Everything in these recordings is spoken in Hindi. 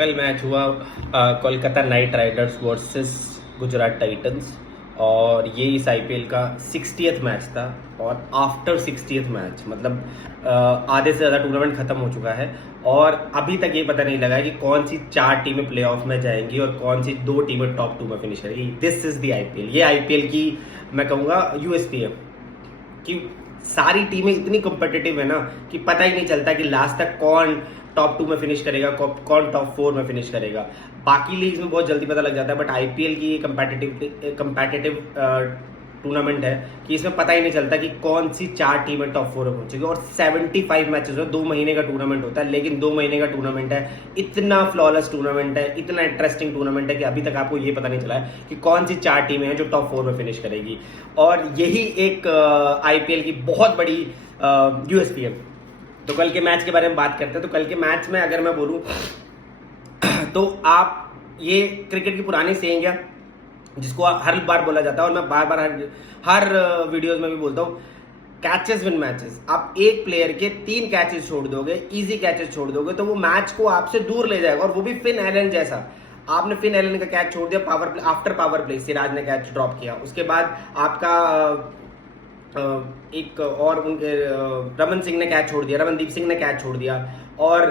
कल मैच हुआ Kolkata night Riders versus Gujarat Titans और ये इस आईपीएल का 60th मैच था और आफ्टर 60th मैच मतलब आधे से ज़्यादा टूर्नामेंट खत्म हो चुका है और अभी तक ये पता नहीं लगा है कि कौन सी 4 टीमें प्लेऑफ में जाएंगी और कौन सी 2 टीमें टॉप 2 में फिनिश करेगी। This is the IPL. ये आईपीएल की मैं कहूँगा यूएसपी है कि सारी टीमें इतनी कॉम्पिटिटिव है ना कि पता ही नहीं चलता कि लास्ट तक कौन टॉप 2 में फिनिश करेगा, कौन टॉप 4 में फिनिश करेगा। बाकी लीग्स में बहुत जल्दी पता लग जाता है, बट आईपीएल की कंपेटिटिव टूर्नामेंट है कि इसमें पता ही नहीं चलता कि कौन सी 4 टीमें टॉप 4 में पहुंचेगी। और 75 मैचेस हो, 2 महीने का टूर्नामेंट होता है, लेकिन 2 महीने का टूर्नामेंट है, इतना फ्लॉलेस टूर्नामेंट है, इतना इंटरेस्टिंग टूर्नामेंट है कि अभी तक आपको ये पता नहीं चला है कि कौन सी 4 टीमें हैं जो टॉप 4 में फिनिश करेगी। और यही एक आईपीएल की बहुत बड़ी यूएसपी है। तो कल के मैच के बारे में बात करते हैं। तो कल के मैच में अगर मैं बोलूं तो आप ये क्रिकेट की पुरानी सेइंग है जिसको हर बार बोला जाता है और मैं बार बार हर वीडियोस में भी बोलता हूँ, कैचेस विन मैचेस। आप एक प्लेयर के 3 कैचेस छोड़ दोगे, इजी कैचेस छोड़ दोगे, तो वो मैच को आपसे दूर ले जाएगा। और वो भी फिन एलन जैसा। आपने फिन एलन का कैच छोड़ दिया power play, after power play Siraj ने कैच ड्रॉप किया, उसके बाद आपका एक और उनके रमन सिंह ने कैच छोड़ दिया, रमनदीप सिंह ने कैच छोड़ दिया और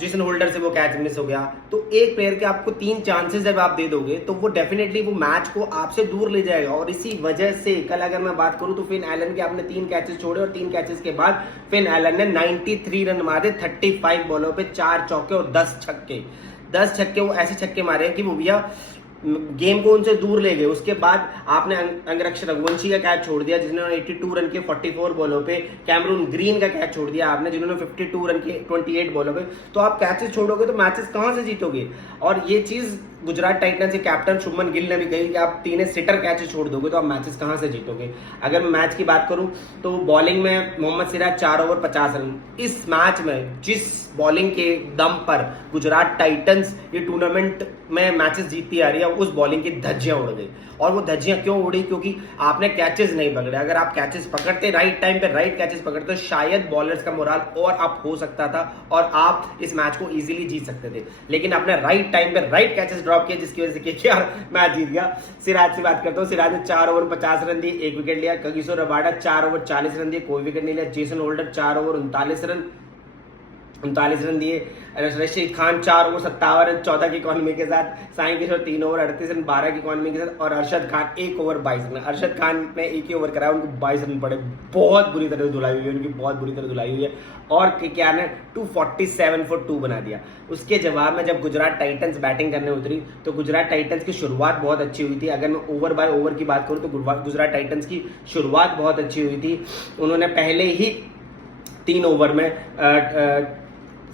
जेसन होल्डर से वो कैच मिस हो गया। तो एक प्लेयर के आपको 3 चांसेस जब आप दे दोगे तो वो डेफिनेटली वो मैच को आपसे दूर ले जाएगा। और इसी वजह से कल अगर मैं बात करूं तो फिन एलन के आपने 3 कैचेस छोड़े और 3 कैचेस के बाद फिन एलन ने 93 रन मारे, 35 बॉलों पे 4 चौके और 10 छक्के। 10 छक्के वो ऐसे छक्के मारे कि वो भैया गेम को उनसे दूर ले गए। उसके बाद आपने अंगरक्षक रघुवंशी का कैच छोड़ दिया जिन्होंने 82 रन के 44 बॉलों पे, कैमरून ग्रीन का कैच छोड़ दिया आपने जिन्होंने 52 रन के 28 बॉलों पे। तो आप कैचेस छोड़ोगे तो मैचेस कहां से जीतोगे। और ये चीज गुजरात टाइटंस के कैप्टन शुभमन गिल ने भी कही कि आप 3 सिटर कैचेस छोड़ दोगे तो आप मैचेस कहां से जीतोगे। अगर मैं मैच की बात करूं तो बॉलिंग में मोहम्मद सिराज 4 ओवर 50 रन। इस मैच में जिस बॉलिंग के दम पर गुजरात टाइटंस ये टूर्नामेंट में मैचेस जीतती आ रही है, उस बॉलिंग की धज्जियां उड़ गई। और वो धज्जियां क्यों उड़ी? क्योंकि आपने कैचेस नहीं पकड़े। अगर आप कैचेस पकड़ते, राइट टाइम पे राइट कैचेस पकड़ते, तो शायद बॉलर्स का मोराल और अप हो सकता था और आप इस मैच को इजीली जीत सकते थे। लेकिन आपने राइट टाइम पे राइट कैचेस ड्रॉप किए जिसकी वजह से केकेआर मैच जीत गया। सिराज से बात करता हूँ। सिराज ने 4 ओवर 50 रन दिए, 1 विकेट लिया। कगिसो रबाडा 4 ओवर 40 रन दिए, कोई विकेट नहीं लिया। जेसन होल्डर 4 ओवर 39 रन दिए। रशीद खान 4 ओवर 57 रन 14 की इकॉनमी के साथ। साई किशोर 3 ओवर 38 रन 12 की इकॉनमी के साथ। और अरशद खान 1 ओवर 22 रन। अरशद खान ने 1 ही ओवर कराया, उनको 22 रन पड़े। बहुत बुरी तरह धुलाई हुई है उनकी, बहुत बुरी तरह धुलाई हुई है। और केकेआर ने 247 फॉर 2 बना दिया। उसके जवाब में जब गुजरात टाइटंस बैटिंग करने उतरी तो गुजरात टाइटंस की शुरुआत बहुत अच्छी हुई थी। अगर मैं ओवर बाय ओवर की बात करूं तो गुजरात टाइटंस की शुरुआत बहुत अच्छी हुई थी। उन्होंने पहले ही 3 ओवर में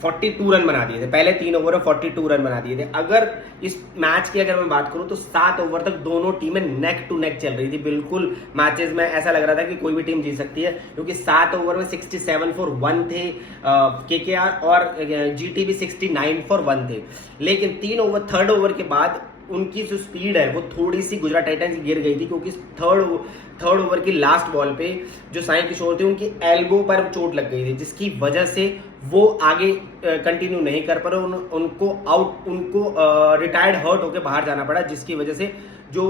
42 रन बना दिए थे। पहले 3 ओवर में 42 रन बना दिए थे। अगर इस मैच की अगर मैं बात करूं तो 7 ओवर तक दोनों टीमें नेक टू नेक चल रही थी। बिल्कुल मैचेस में ऐसा लग रहा था कि कोई भी टीम जीत सकती है, क्योंकि 7 ओवर में 67 फॉर 1 थे केकेआर और जीटी भी 69 फॉर 1 थे। लेकिन 3 ओवर, 3rd ओवर के बाद उनकी जो स्पीड है वो थोड़ी सी गुजरात टाइटंस की गिर गई थी, क्योंकि 3rd ओवर की लास्ट बॉल पे जो साई किशोर थे उनकी एल्बो पर चोट लग गई थी, जिसकी वजह से वो आगे कंटिन्यू नहीं कर पा रहे। उनको रिटायर्ड हर्ट होकर बाहर जाना पड़ा, जिसकी वजह से जो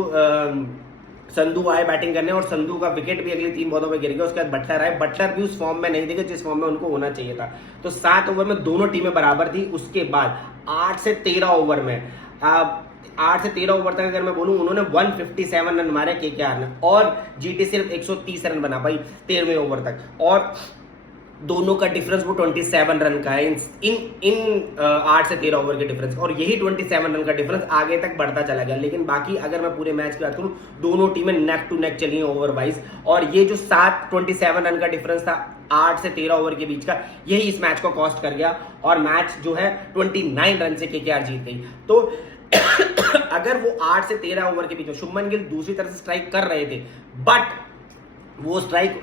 संधू आए बैटिंग करने और संधू का विकेट भी अगली 3 बॉलों में गिर गया। उसके बाद बटलर आए, बटलर भी उस फॉर्म में नहीं थे जिस फॉर्म में उनको होना चाहिए था। तो 7 ओवर में दोनों टीमें बराबर थी। उसके बाद 8 से 13 ओवर में 8 से 13 ओवर तक अगर मैं बोलूं उन्होंने 157 रन मारे केकेआर ने, और जीटी सिर्फ 130 रन बना पाई 13वें ओवर तक। और दोनों का डिफरेंस वो 27 रन का है इन 8 से 13 ओवर के डिफरेंस। और यही 27 रन का डिफरेंस आगे तक बढ़ता चला गया। लेकिन बाकी अगर मैं पूरे मैच की बात करूं, दोनों टीमें नेक टू नेक चली ओवर वाइज। और ये जो 27 रन का डिफरेंस था 8 से 13 ओवर के बीच का, यही इस मैच को कॉस्ट कर गया। और मैच जो है 29 रन से केकेआर जीत गई। तो अगर वो 8 से 13 ओवर के बीच में शुभमन गिल दूसरी तरफ से स्ट्राइक कर रहे थे, बट वो स्ट्राइक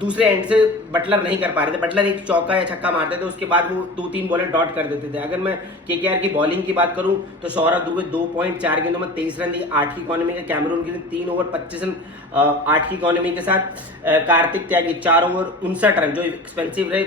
दूसरे एंड से बटलर नहीं कर पा रहे थे। बटलर एक चौका या छक्का मारते थे, उसके बाद वो 2-3 बॉलें डॉट कर देते थे। अगर मैं केकेआर की बॉलिंग की बात करूं तो सौरभ दुबे 2.4 गेंदों में 23 रन दिए, 8 की इकॉनमी के। कैमरून गिल 3 ओवर 25 रन 8 की इकॉनमी के साथ। कार्तिक त्यागी 4 ओवर 59 रन जो एक्सपेंसिव रहे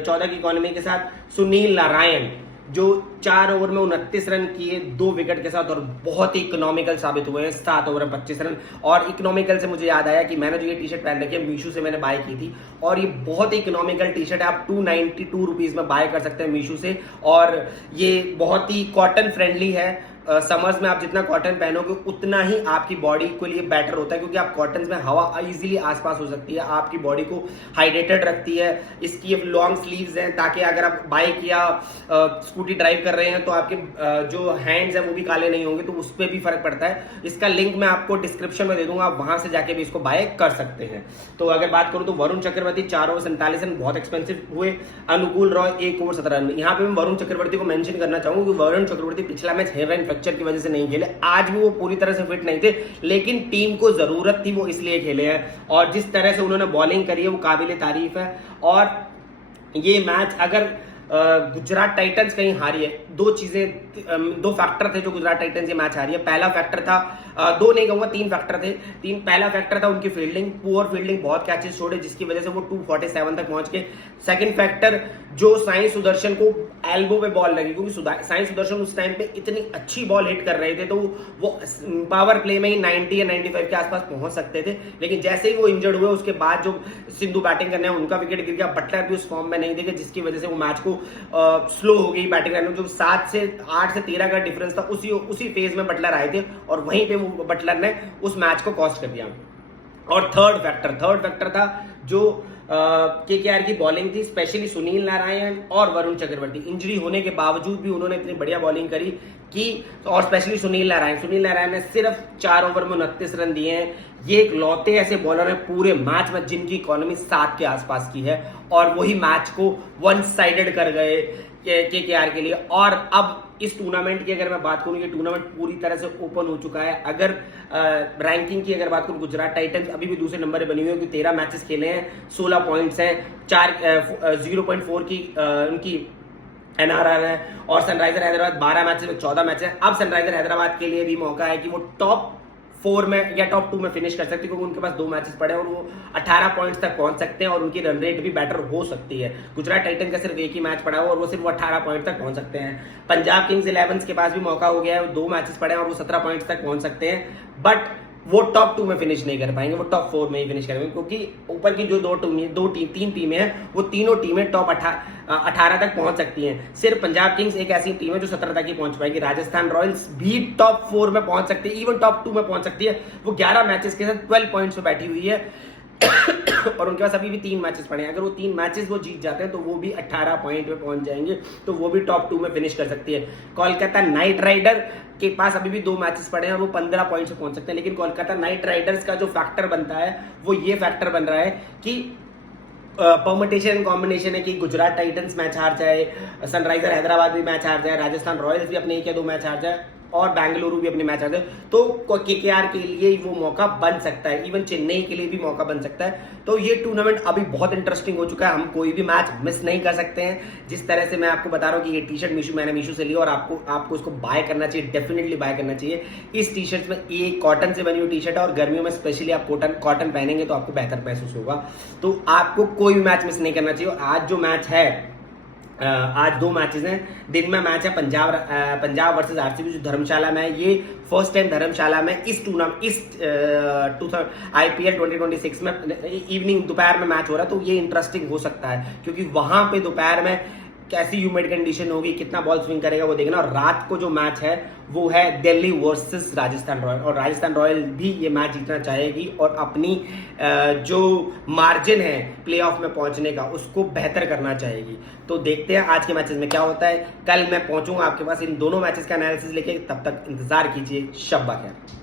14 की इकॉनमी के साथ। सुनील नारायण जो 4 ओवर में 29 रन किए 2 विकेट के साथ, और बहुत ही इकोनॉमिकल साबित हुए हैं। 7 ओवर में 25 रन। और इकोनॉमिकल से मुझे याद आया कि मैंने जो ये टी शर्ट पहन रखी है मीशो से मैंने बाय की थी, और ये बहुत ही इकोनॉमिकल टी शर्ट है। आप 292 रुपीज में बाय कर सकते हैं मीशो से, और ये बहुत ही कॉटन फ्रेंडली है। समर्स में आप जितना कॉटन पहनोगे उतना ही आपकी बॉडी के लिए बेटर होता है, क्योंकि आप कॉटन में हवा इजीली आसपास हो सकती है, आपकी बॉडी को हाइड्रेटेड रखती है। इसकी लॉन्ग स्लीव्स हैं ताकि अगर आप बाइक या स्कूटी ड्राइव कर रहे हैं तो आपके जो हैंड्स हैं वो भी काले नहीं होंगे, तो उस पर भी फर्क पड़ता है। इसका लिंक मैं आपको डिस्क्रिप्शन में दे दूंगा, आप वहां से जाके भी इसको बाय कर सकते हैं। तो अगर बात करूं तो वरुण चक्रवर्ती 4 ओवर 47 रन, बहुत एक्सपेंसिव हुए। अनुकूल रॉय 1 ओवर 17 रन। यहाँ पे मैं वरुण चक्रवर्ती को मेंशन करना चाहूंगा कि वरुण चक्रवर्ती पिछला मैच हेवन फ्रैक्चर की वजह से नहीं खेले। आज भी वो पूरी तरह से फिट नहीं थे, लेकिन टीम को जरूरत थी वो इसलिए खेले हैं, और जिस तरह से उन्होंने बॉलिंग करी है वो काबिले तारीफ है। और ये मैच अगर गुजरात टाइटंस कहीं हारी है, दो फैक्टर थे जो गुजरात टाइटंस ये मैच हारी है। पहला फैक्टर था, दो नहीं कहूंगा, 3 फैक्टर थे। पहला फैक्टर था उनकी फील्डिंग, पुअर फील्डिंग, बहुत कैचेस छोड़े जिसकी वजह से वो 247 तक पहुंच गए। सेकंड फैक्टर जो साई सुदर्शन को एल्बो पे बॉल लगी, क्योंकि साई सुदर्शन उस टाइम पे इतनी अच्छी बॉल हिट कर रहे थे तो वो पावर प्ले में ही 90 या 95 के आसपास पहुंच सकते थे। लेकिन जैसे ही वो इंजर्ड हुए उसके बाद जो सिंधु बैटिंग करने उनका विकेट गिर गया, बटलर भी उस फॉर्म में नहीं देखे, जिसकी वजह से वो मैच को स्लो हो गई बैटिंग लाइन में। जो 8 से 13 का डिफरेंस था उसी फेज में बटलर आए थे, और वहीं पे वो बटलर ने उस मैच को कॉस्ट कर दिया। और थर्ड फैक्टर था जो केकेआर की बॉलिंग थी, स्पेशली सुनील नारायण और वरुण चक्रवर्ती। इंजरी होने के बावजूद भी उन्होंने इतनी बढ़िया बॉलिंग करी कि, और स्पेशली सुनील नारायण ने सिर्फ 4 ओवर में 29 रन दिए हैं। ये एक लौते ऐसे बॉलर है पूरे मैच में जिनकी इकोनॉमी 7 के आसपास की है, और वही मैच को वन साइडेड कर गए केकेआर के लिए। और अब इस टूर्नामेंट की अगर मैं बात करूं, ये टूर्नामेंट पूरी तरह से ओपन हो चुका है। अगर रैंकिंग की अगर बात करूं, गुजरात टाइटंस अभी भी दूसरे नंबर पे बनी हुई है, क्योंकि 13 मैचेस खेले हैं, 16 पॉइंट्स हैं, 0.4 की उनकी एनआरआर है। और सनराइजर हैदराबाद 12 मैचेस में 14 मैच है। अब सनराइजर हैदराबाद के लिए भी मौका है कि वो टॉप 4 में या टॉप 2 में फिनिश कर सकती है, क्योंकि उनके पास 2 मैचेस पड़े हैं और वो 18 पॉइंट्स तक पहुंच सकते हैं, और उनकी रन रेट भी बेटर हो सकती है। गुजरात टाइटंस का सिर्फ एक ही मैच पड़ा है और वो सिर्फ 18 पॉइंट तक पहुंच सकते हैं। पंजाब किंग्स 11 के पास भी मौका हो गया है, 2 मैचेस पड़े हैं और वो 17 पॉइंट्स तक पहुंच सकते हैं, बट वो टॉप 2 में फिनिश नहीं कर पाएंगे, वो टॉप 4 में ही फिनिश करेंगे, क्योंकि ऊपर की जो 3 टीमें हैं वो तीनों टीमें टॉप 18 तक पहुंच सकती हैं। सिर्फ पंजाब किंग्स एक ऐसी टीम है जो 17 तक ही पहुंच पाएगी। राजस्थान रॉयल्स भी टॉप 4 में पहुंच सकती है, इवन टॉप 2 में पहुंच सकती है। वो 11 मैचेस के साथ 12 पॉइंट्स पे बैठी हुई है और उनके पास अभी भी 3 मैचेस पड़े हैं। अगर वो 3 मैचेस वो जीत जाते हैं तो वो भी 18 पॉइंट पे पहुंच जाएंगे, तो वो भी टॉप 2 में फिनिश कर सकती है। कोलकाता नाइट राइडर के पास अभी भी 2 मैचेस पड़े हैं और वो 15 पॉइंट से पहुंच सकते हैं। लेकिन कोलकाता नाइट राइडर्स का जो फैक्टर बनता है वो ये फैक्टर बन रहा है कि परमुटेशन एंड कॉम्बिनेशन है कि गुजरात टाइटंस मैच हार जाए, सनराइजर हैदराबाद भी मैच हार जाए, राजस्थान रॉयल्स भी अपने 1 या 2 मैच हार जाए, और बेंगलुरु भी अपने मैच हार जाए, तो केकेआर के लिए वो मौका बन सकता है, इवन चेन्नई के लिए भी मौका बन सकता है। तो ये टूर्नामेंट अभी बहुत इंटरेस्टिंग हो चुका है, हम कोई भी मैच मिस नहीं कर सकते हैं। जिस तरह से मैं आपको बता रहा हूँ कि ये टी शर्ट मैंने मीशो से ली और आपको इसको बाय करना चाहिए, डेफिनेटली बाय करना चाहिए। इस टी शर्ट में ये कॉटन से बनी हुई टी शर्ट है, और गर्मियों में स्पेशली आप कॉटन पहनेंगे तो आपको बेहतर महसूस होगा। तो आपको कोई भी मैच मिस नहीं करना चाहिए। आज जो मैच है, आज 2 मैचेस हैं। दिन में मैच है पंजाब वर्सेस आरसीबी जो धर्मशाला में है। ये फर्स्ट टाइम धर्मशाला में इस आईपीएल 2026 में इवनिंग दोपहर में मैच हो रहा है, तो ये इंटरेस्टिंग हो सकता है, क्योंकि वहां पे दोपहर में कैसी ह्यूमिड कंडीशन होगी, कितना बॉल स्विंग करेगा वो देखना। और रात को जो मैच है वो है दिल्ली वर्सेस राजस्थान रॉयल, और राजस्थान रॉयल भी ये मैच जीतना चाहेगी और अपनी जो मार्जिन है प्लेऑफ में पहुंचने का उसको बेहतर करना चाहेगी। तो देखते हैं आज के मैचेस में क्या होता है। कल मैं पहुंचूंगा आपके पास इन दोनों मैचेस का एनालिसिस लेके, तब तक इंतजार कीजिए। शब्बा खैर।